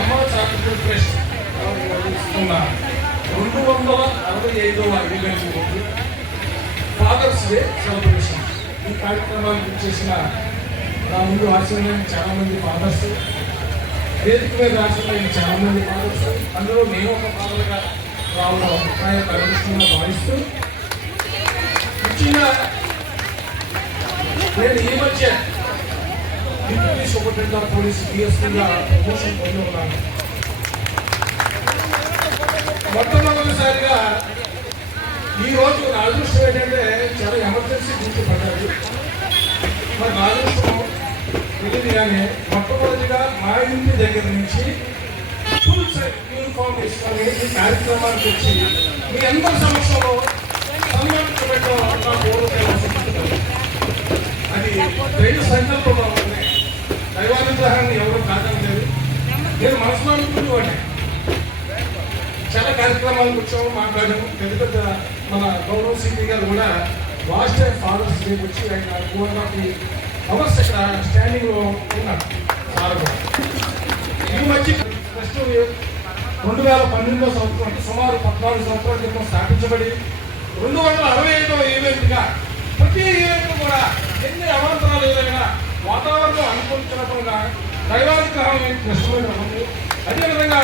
అమ్మ charitable trust నిర్వహిస్తున్న 265వ event fathers day celebration. ఈ కార్యక్రమానికి చేసిన నా ముందు ఆశీర్వదించిన చాలా మంది ఫాదర్స్, వేదిక మీద ఆశీర్వదించిన చాలా మంది ఫాదర్స్, అందులో నేను ఒక ఫాదర్గా రావడం అభిప్రాయ పరిమిష్టంగా భావిస్తూ, ముఖ్యంగా నేను ఈ మధ్య డిప్యూటీ సూపరింటెండెంట్ ఆఫ్ పోలీస్ డిఎస్పీగా ప్రమోషన్ పొంది ఉన్నాను. మొట్టమొదటిసారిగా ఈ రోజు నా అదృష్టం ఏంటంటే చాలా ఎమర్జెన్సీ డ్యూటీ పడ్డారు. మరి నా అదృష్టం తెలియదుగానే మొట్టమొదటిగా మా ఇంటి దగ్గర నుంచి ఫుల్ యూనిఫామ్ వేసుకొని ఈ కార్యక్రమానికి వచ్చి మీ అందరి సమక్షంలో సన్మానించబెట్టడం నా పూర్వక అది రెండు సంకల్పంలో ఉన్నాయి. దైవానుగ్రహాన్ని ఎవరు కాదనలేదు. నేను మనసులో అనుకునేవాడిని. చాలా కార్యక్రమాలకు వచ్చాము, మాట్లాడాము. పెద్ద పెద్ద మన గౌరవ సిపి గారు కూడా లాస్ట్ టైం ఫాదర్స్ డే వచ్చి ఆయన 2.5 అవర్స్ ఇక్కడ స్టాండింగ్ లో ఉన్నారు. ఈ మధ్య ఫస్ట్ 2012 సంవత్సరం అంటే సుమారు 14 సంవత్సరాల క్రితం స్థాపించబడి 265వ ఈవెంట్గా ప్రతి ఈవెంట్ కూడా ఎన్ని అవాంతరాలు ఏదైనా వాతావరణం అనుకూలించినట్టుగా దైవానుగ్రహం కష్టమైన ఉంది. అదేవిధంగా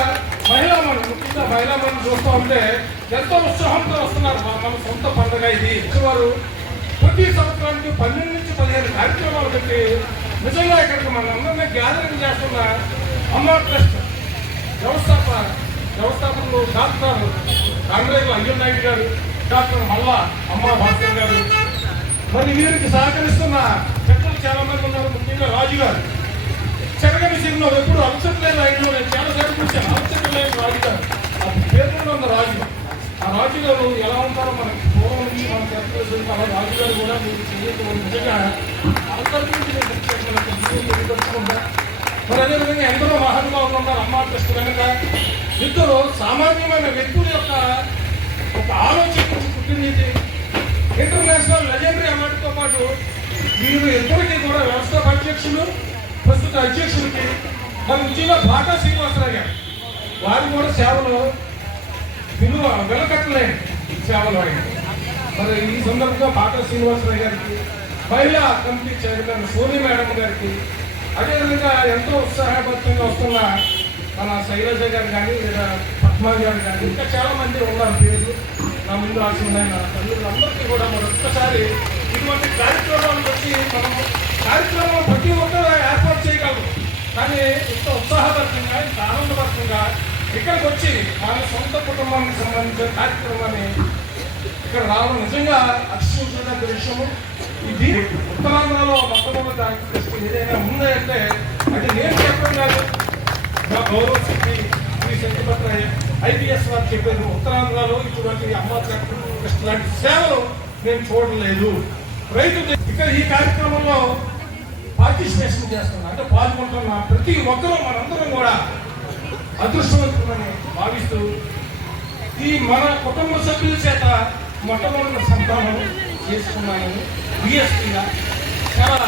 ముఖ్యంగా మహిళామణులు చూస్తూ ఉంటే ఎంతో ఉత్సాహంతో వస్తున్నారు. మన సొంత పండుగ ఇది. వారు ప్రతి సంవత్సరానికి 12 నుంచి 15 కార్యక్రమాలు పెట్టి నిజంగా ఇక్కడికి మన అందరినీ గ్యాదరింగ్ చేస్తున్న అమ్మ ట్రస్ట్ వ్యవస్థాపకులు డాక్టర్ కాంగ్రెస్ అయ్యనాయుడు గారు, డాక్టర్ మల్లా అమ్మ భాస్కర్ గారు, మరి వీరికి సహకరిస్తున్న పెద్దలు చాలా మంది ఉన్నారు. ముఖ్యంగా రాజు గారు చెరగని సినిమా ఎప్పుడు అలసట్లేని లైన్లో నేను చాలా సేపు చూశాను. అలసట్లేని రాజు గారు ఆ పేరులో ఉన్న రాజు. ఆ రాజు గారు ఎలా ఉంటారో మనకి పూర్వం నుంచి మనం తెలుసు. అలా రాజు గారు కూడా మీకు తెలియదు. నిజంగా అందరి గురించి నేను తెలియపరుచుకుంటా. మరి అదేవిధంగా ఎందరో మహానుభావులు ఉన్నారు. అమ్మ ట్రస్ట్ వెనుక ఇద్దరు సామాన్యమైన వ్యక్తుల యొక్క ఒక ఆలోచన పుట్టింది. ఇంటర్నేషనల్ లెజెండరీ అవార్డుతో పాటు వీరు ఇద్దరికి కూడా వ్యవస్థాపక అధ్యక్షులు, ప్రస్తుత అధ్యక్షులకి మన ముఖ్యంగా భాటా శ్రీనివాసరావు గారు, వారు కూడా సేవలు వెలకట్టలేని సేవలు ఆయన. మరి ఈ సందర్భంగా భాటా శ్రీనివాసరావు గారికి, మహిళా కమిటీ చైర్మన్ సోని మేడం గారికి, అదేవిధంగా ఎంతో ఉత్సాహభరితంగా వస్తున్న మన శైలజ గారు కానీ లేదా పద్మా గారు కానీ ఇంకా చాలా మంది ఉన్నారు. పేరు నా ముందు ఆశిస్తున్నాయి. నా తల్లులందరికీ కూడా మరొక్కసారి ఇటువంటి కార్యక్రమాలకు వచ్చి మనం కార్యక్రమం ప్రతి ఒక్కరు ఏర్పాటు చేయగలరు. కానీ ఇంత ఉత్సాహభరితంగా ఇంత ఆనందభరితంగా ఇక్కడికి వచ్చి మన సొంత కుటుంబానికి సంబంధించిన కార్యక్రమాన్ని ఇక్కడ రావడం నిజంగా అతిశయించదగ్గ విషయము. ఇది ఉత్తరాంధ్రలో మొట్టమొదటి ఏదైనా ఉందంటే అది నేను చెప్పడం కాదు, మా గౌరవ శ్రీ శంకరపత్ర ఐపీఎస్ వారు చెప్పారు. ఉత్తరాంధ్రలో ఇటువంటి అమ్మ ట్రస్ట్ లాంటి సేవలు నేను చూడలేదు. రైతు ఇక్కడ ఈ కార్యక్రమంలో పార్టిసిపేషన్ చేస్తున్నా అంటే పాల్గొంటున్న ప్రతి ఒక్కరూ మనందరం కూడా అదృష్టవంతులని భావిస్తూ ఈ మన కుటుంబ సభ్యుల చేత మొట్టమొదటి సంతానం చేసుకున్నానని బిఎస్పీగా చాలా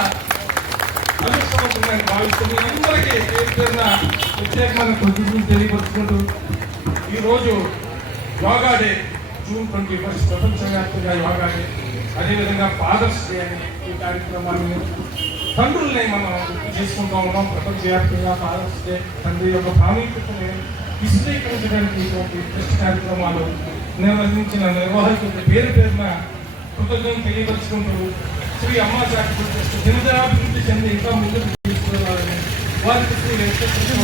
అదృష్టవంతులని భావిస్తుంది. అందరికీ పేరు పేరున ప్రత్యేకమైన కృతజ్ఞతలు తెలియపరుచుకుంటూ ఈరోజు యోగా డే జూన్ 21 ప్రపంచవ్యాప్తంగా యోగా డే, అదేవిధంగా ఫాదర్స్ డే అనే ఈ కార్యక్రమాన్ని తండ్రుల్ని మనం గుర్తు చేసుకుంటూ ఉన్నాం. ప్రపంచవ్యాప్తంగా ఫాదర్స్ డే తండ్రి యొక్క ప్రాముఖ్యతని విశదీకరించడానికి ఇటువంటి ట్రస్ట్ కార్యక్రమాలు నిర్వహించిన నిర్వాహకులకు పేరు పేరున కృతజ్ఞతలు తెలియపరుచుకుంటూ శ్రీ అమ్మ చారిటబుల్ ట్రస్ట్ దినదనాభివృద్ధి చెంది ఇంకా ముందుకు తీసుకురావాలని వారికి శ్రీ వెంకటేశ్వర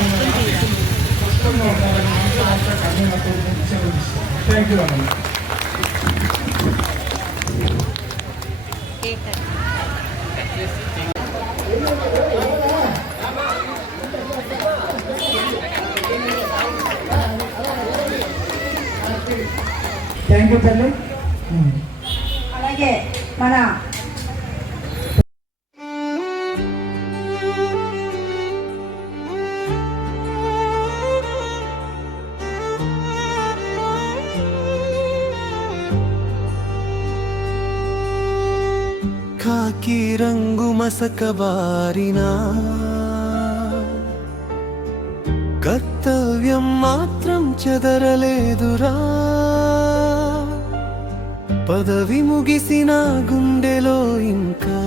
స్పష్టంగా ఉండాలని థ్యాంక్ యూ అమ్మ. థ్యాంక్ యూ తల్లి. అలాగే మన కాకి రంగు మసకబారినా కర్తవ్యం మాత్రం చెదరలేదురా, పదవి ముగిసిన గుండెలో ఇంకా